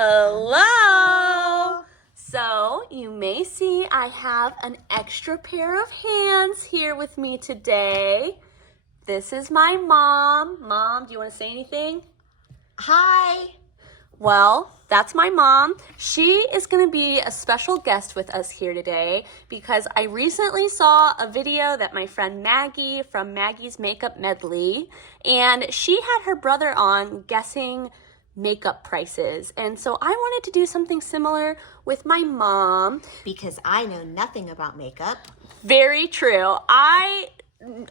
Hello! So you may see I have an extra pair of hands here with me today. This is my mom. Mom, do you want to say anything? Hi. Well, that's my mom. She is going to be a special guest with us here today because I recently saw a video that my friend Maggie from Maggie's Makeup Medley, and she had her brother on guessing makeup prices. And so I wanted to do something similar with my mom. Because I know nothing about makeup. Very true. A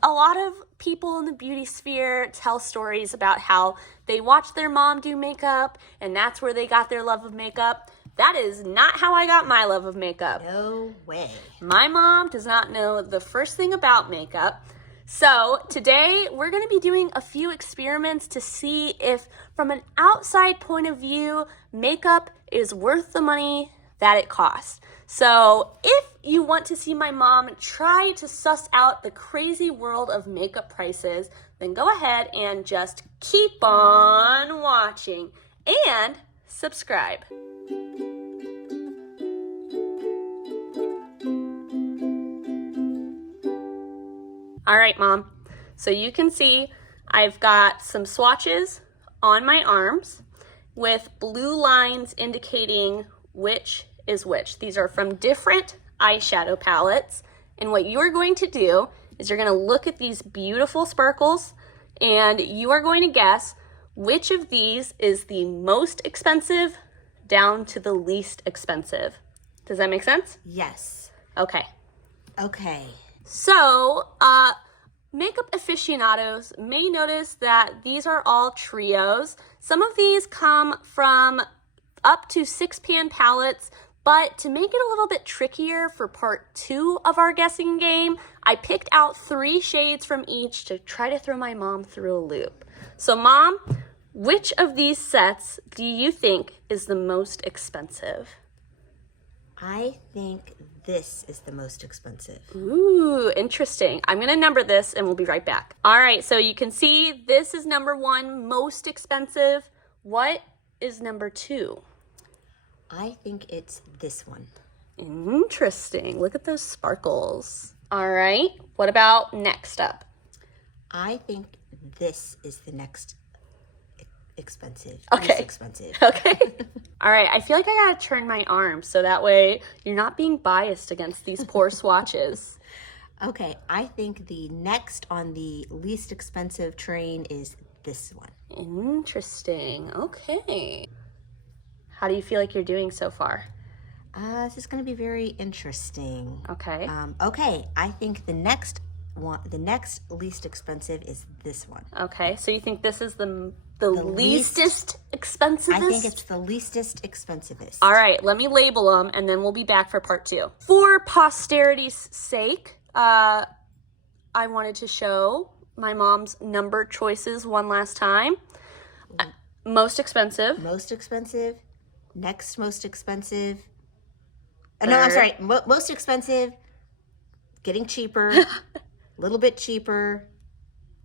lot of people in the beauty sphere tell stories about how they watched their mom do makeup and that's where they got their love of makeup. That is not how I got my love of makeup. No way. My mom does not know the first thing about makeup. So today we're going to be doing a few experiments to see if, from an outside point of view, makeup is worth the money that it costs. So if you want to see my mom try to suss out the crazy world of makeup prices, then go ahead and just keep on watching and subscribe. All right, Mom. So you can see I've got some swatches on my arms with blue lines indicating which is which. These are from different eyeshadow palettes. And what you're going to do is you're going to look at these beautiful sparkles and you are going to guess which of these is the most expensive down to the least expensive. Does that make sense? Yes. Okay. Okay. So, makeup aficionados may notice that these are all trios. Some of these come from up to 6-pan palettes, but to make it a little bit trickier for part 2 of our guessing game, I picked out 3 shades from each to try to throw my mom through a loop. So, Mom, which of these sets do you think is the most expensive? I think this is the most expensive. Ooh, interesting. I'm going to number this and we'll be right back. All right, so you can see this is number 1, most expensive. What is number 2? I think it's this one. Interesting. Look at those sparkles. All right, what about next up? I think this is the next expensive. Okay. Least expensive. Okay. All right, I feel like I got to turn my arm so that way you're not being biased against these poor swatches. Okay, I think the next on the least expensive train is this one. Interesting. Okay. How do you feel like you're doing so far? This is going to be very interesting. Okay. Okay, I think the next least expensive is this one. Okay, so you think this is the leastest expensivest? I think it's the leastest expensivest. All right, let me label them and then we'll be back for part 2. For posterity's sake, I wanted to show my mom's number choices one last time. Most expensive. Most expensive. Next most expensive. No, I'm sorry. Most expensive. Getting cheaper. Little bit cheaper.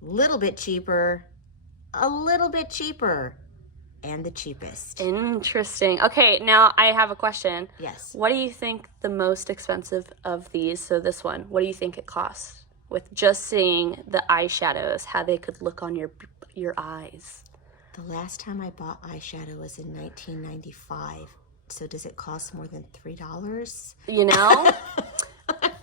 Little bit cheaper. A little bit cheaper. And the cheapest. Interesting. Okay, now I have a question. Yes. What do you think the most expensive of these, so this one, what do you think it costs? With just seeing the eyeshadows, how they could look on your eyes. The last time I bought eyeshadow was in 1995. So does it cost more than $3? You know,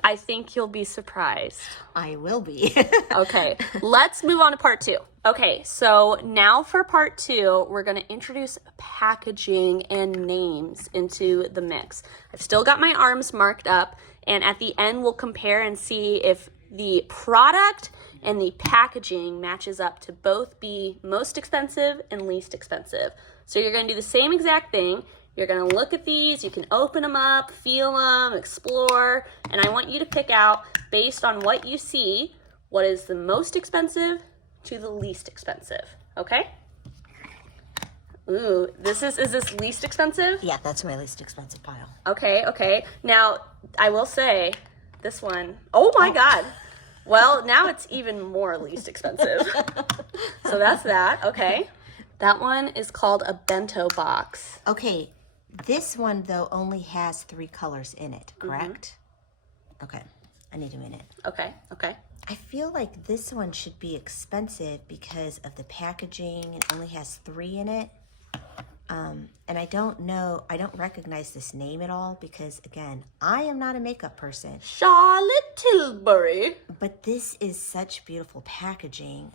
I think you'll be surprised. I will be. Okay, let's move on to part 2. Okay, so now for part 2, we're going to introduce packaging and names into the mix. I've still got my arms marked up, and at the end we'll compare and see if the product and the packaging matches up to both be most expensive and least expensive. So you're going to do the same exact thing. You're going to look at these, you can open them up, feel them, explore, and I want you to pick out, based on what you see, what is the most expensive to the least expensive, okay? Ooh, is this least expensive? Yeah, that's my least expensive pile. Okay. Now, I will say, this one, oh my God. Well, now it's even more least expensive. So that's that, okay. That one is called a bento box. Okay, this one, though, only has 3 colors in it, correct? Okay, I need a minute. Okay, okay. I feel like this one should be expensive because of the packaging. It only has 3 in it. And I don't recognize this name at all because, again, I am not a makeup person. Charlotte Tilbury. But this is such beautiful packaging.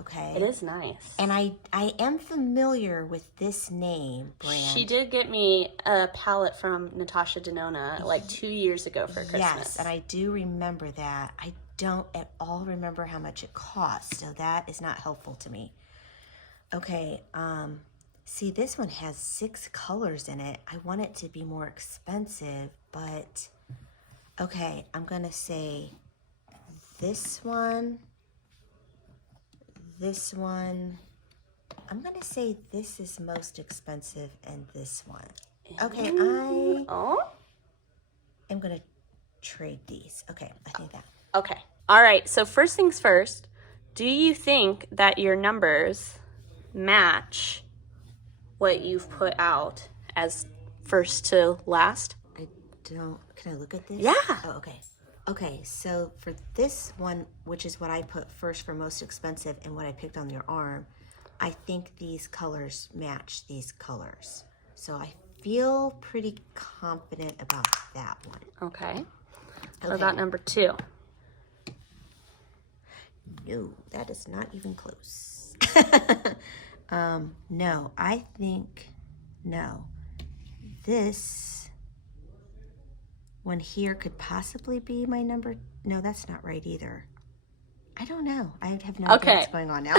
Okay. It is nice. And I am familiar with this name brand. She did get me a palette from Natasha Denona like 2 years ago for Christmas. Yes, and I do remember that. I don't at all remember how much it cost, so that is not helpful to me. Okay, see, this one has 6 colors in it. I want it to be more expensive, but okay, I'm gonna say this one. I'm gonna say this is most expensive and this one. Okay, I am gonna trade these. Okay, I think that. Okay. All right. So first things first, do you think that your numbers match what you've put out as first to last? I don't. Can I look at this? Yeah. Oh, okay. Okay, so for this one, which is what I put first for most expensive and what I picked on your arm, I think these colors match these colors. So I feel pretty confident about that one. Okay. What about number 2? No, that is not even close. No, I think, no. This one here could possibly be my number. No, that's not right either. I don't know. I have no idea what's going on now.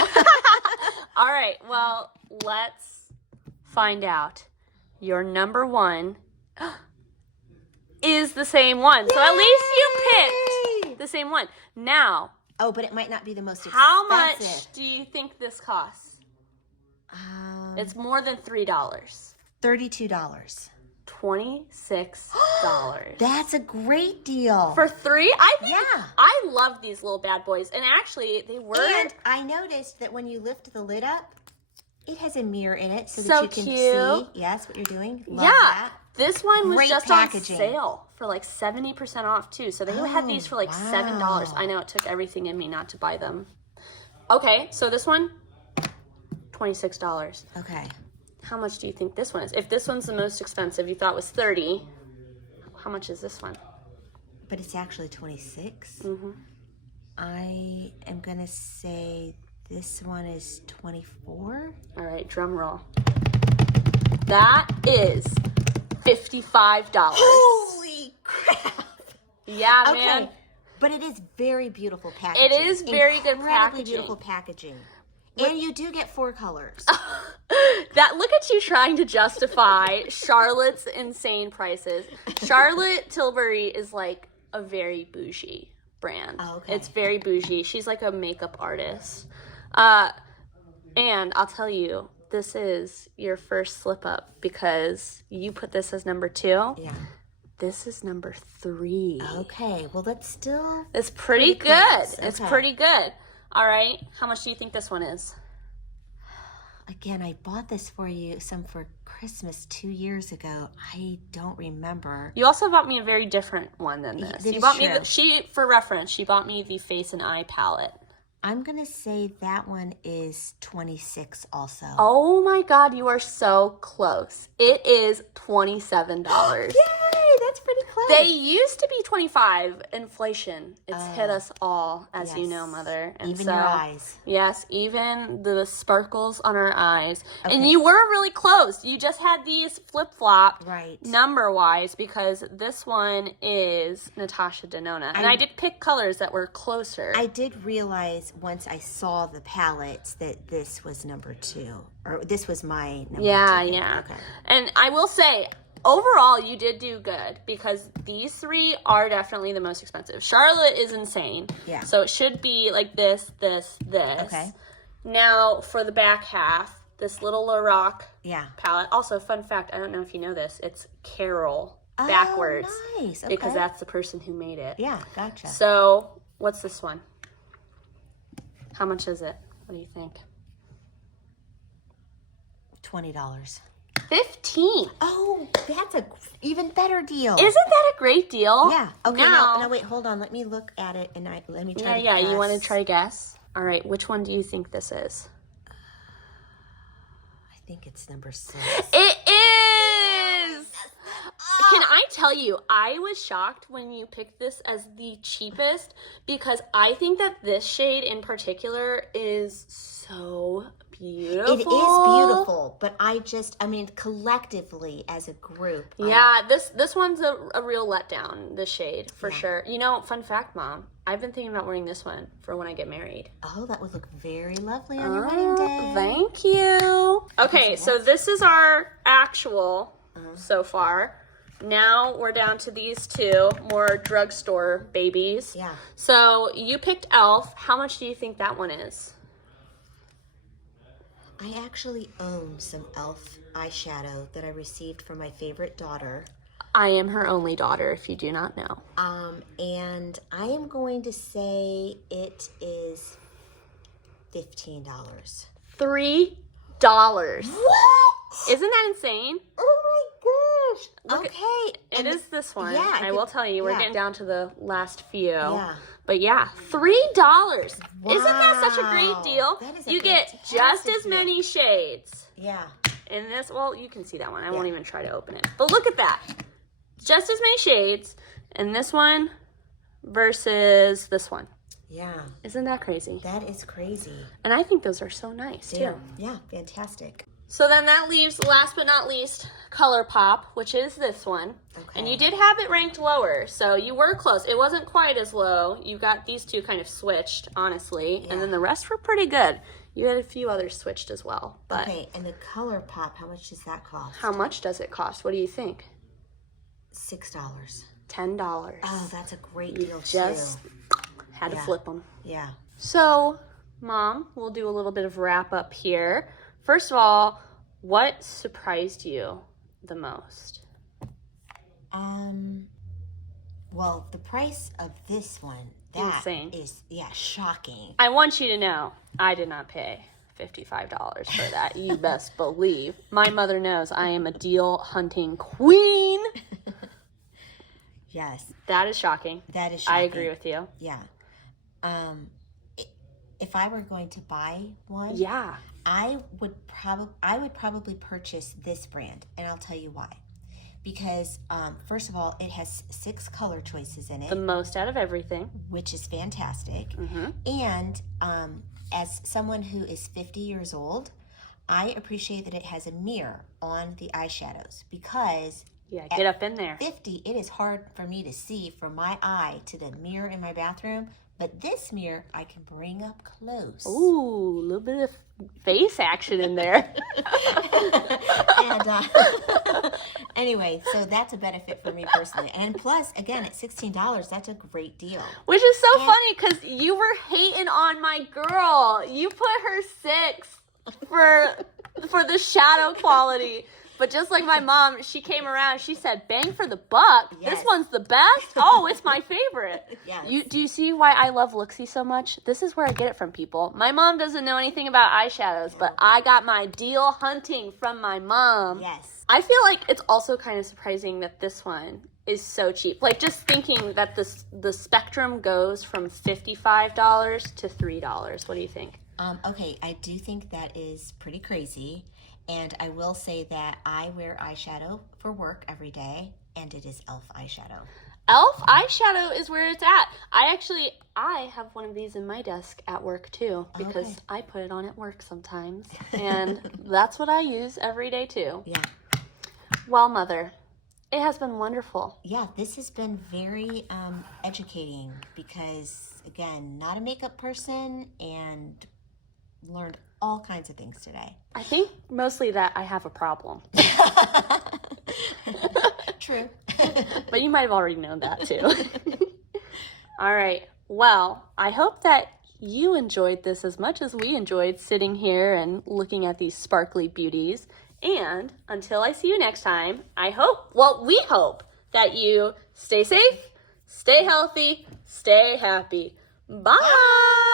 All right. Well, let's find out. Your number 1 is the same one. So at least you picked the same one. Now. Oh, but it might not be the most expensive. How much do you think this costs? It's more than $3. $32. $26. That's a great deal. For 3? I think, yeah. I love these little bad boys. And actually, they were. And I noticed that when you lift the lid up, it has a mirror in it so that you can see. Yes, what you're doing. Love that. This one was Great just packaging. on sale for like 70% off too. So they had these for like $7. I know it took everything in me not to buy them. Okay, so this one, $26. Okay. How much do you think this one is? If this one's the most expensive, you thought was $30. How much is this one? But it's actually $26. Mm-hmm. I am gonna say this one is $24. All right, drum roll. That is $55. Holy crap! Yeah, Okay, man. but it is very beautiful packaging. It is very good Incredibly packaging. beautiful packaging. And you do get 4 colors. Look at you trying to justify Charlotte's insane prices. Charlotte Tilbury is like a very bougie brand. Oh, okay. It's very bougie. She's like a makeup artist. And I'll tell you, this is your first slip up because you put this as number 2. Yeah. This is number 3. Okay, well that's still... It's pretty good. close. It's Okay. pretty good. All right. How much do you think this one is? Again, I bought this for you for Christmas 2 years ago. I don't remember. You also bought me a very different one than this. That You is bought me true. for reference, she bought me the Face and Eye palette. I'm going to say that one is 26 also. Oh my God, you are so close. It is $27. Yay, that's pretty close. They used to be 25. Inflation, it's hit us all, as you yes. know, Mother. And Even so, your eyes. Yes, even the sparkles on our eyes. And you were really close. You just had these flip-flop Right. number-wise because this one is Natasha Denona. And I did pick colors that were closer. I did realize once I saw the palettes that this was number 2. Or this was my number 2. Yeah. Okay. And I will say, overall, you did do good because these 3 are definitely the most expensive. Charlotte is insane. Yeah. So it should be like this. Okay. Now, for the back half, this little Lorac palette. Also, fun fact, I don't know if you know this, it's Carol backwards. Oh, nice. Okay. Because that's the person who made it. Yeah, gotcha. So, what's this one? How much is it? What do you think? $20. 15. Oh, that's a even better deal. Isn't that a great deal? Yeah. Okay. Now, No, wait. Hold on. Let me look at it and let me try. Yeah. to guess. You want to try guess? All right. Which one do you think this is? I think it's number 6. It is. Can I tell you, I was shocked when you picked this as the cheapest because I think that this shade in particular is so beautiful. It is beautiful, but I mean, collectively as a group. Yeah, this one's a real letdown, this shade, for sure. You know, fun fact, Mom, I've been thinking about wearing this one for when I get married. Oh, that would look very lovely on your wedding day. Thank you. Okay, so this is our actual so far. Now we're down to these two more drugstore babies. Yeah. So you picked e.l.f. How much do you think that one is? I actually own some e.l.f. eyeshadow that I received from my favorite daughter. I am her only daughter, if you do not know. And I am going to say it is $15. $3. What? Isn't that insane? Oh my gosh. Look, okay. It is this one. Yeah, I will tell you, we're getting down to the last few. Yeah. But yeah, $3. Wow. Isn't that such a great deal? That is a you get just fantastic as deal. many shades. Yeah. In this, well, you can see that one. I won't even try to open it. But look at that. Just as many shades in this one versus this one. Yeah. Isn't that crazy? That is crazy. And I think those are so nice, too. Yeah, fantastic. So then that leaves, last but not least, ColourPop, which is this one. Okay. And you did have it ranked lower, so you were close. It wasn't quite as low. You got these two kind of switched, honestly. Yeah. And then the rest were pretty good. You had a few others switched as well. But Okay, and the ColourPop, how much does that cost? how much does it cost? What do you think? $6. $10. Oh, that's a great You deal just too. had to flip them. Yeah. So, Mom, we'll do a little bit of wrap up here. First of all, what surprised you the most? Well, the price of this one, that Insane. is, shocking. I want you to know, I did not pay $55 for that. You best believe. My mother knows I am a deal hunting queen. Yes. That is shocking. That is shocking. I agree with you. Yeah. If I were going to buy one, Yeah. I would probably purchase this brand, and I'll tell you why. Because first of all, it has 6 color choices in it, The most out of everything. which is fantastic. Mm-hmm. And as someone who is 50 years old, I appreciate that it has a mirror on the eyeshadows because Yeah, get up in there. 50, it is hard for me to see from my eye to the mirror in my bathroom. But this mirror, I can bring up close. Ooh, a little bit of face action in there. And anyway, so that's a benefit for me personally. And plus, again, at $16, that's a great deal. Which is so funny because you were hating on my girl. You put her 6 for the shadow quality. But just like my mom, she came around, she said, bang for the buck. Yes. This one's the best. Oh, it's my favorite. Yes. Do you see why I love Looksy so much? This is where I get it from, people. My mom doesn't know anything about eyeshadows, but I got my deal hunting from my mom. Yes. I feel like it's also kind of surprising that this one is so cheap. Like, just thinking that the spectrum goes from $55 to $3. What do you think? Okay, I do think that is pretty crazy. And I will say that I wear eyeshadow for work every day, and it is e.l.f. eyeshadow. e.l.f. eyeshadow is where it's at. I have one of these in my desk at work too because I put it on at work sometimes. And that's what I use every day too. Yeah. Well, Mother, it has been wonderful. Yeah, this has been very educating because, again, not a makeup person and learned all kinds of things today. I think mostly that I have a problem. True. But you might have already known that too. All right. Well, I hope that you enjoyed this as much as we enjoyed sitting here and looking at these sparkly beauties. And until I see you next time, we hope that you stay safe, stay healthy, stay happy. Bye.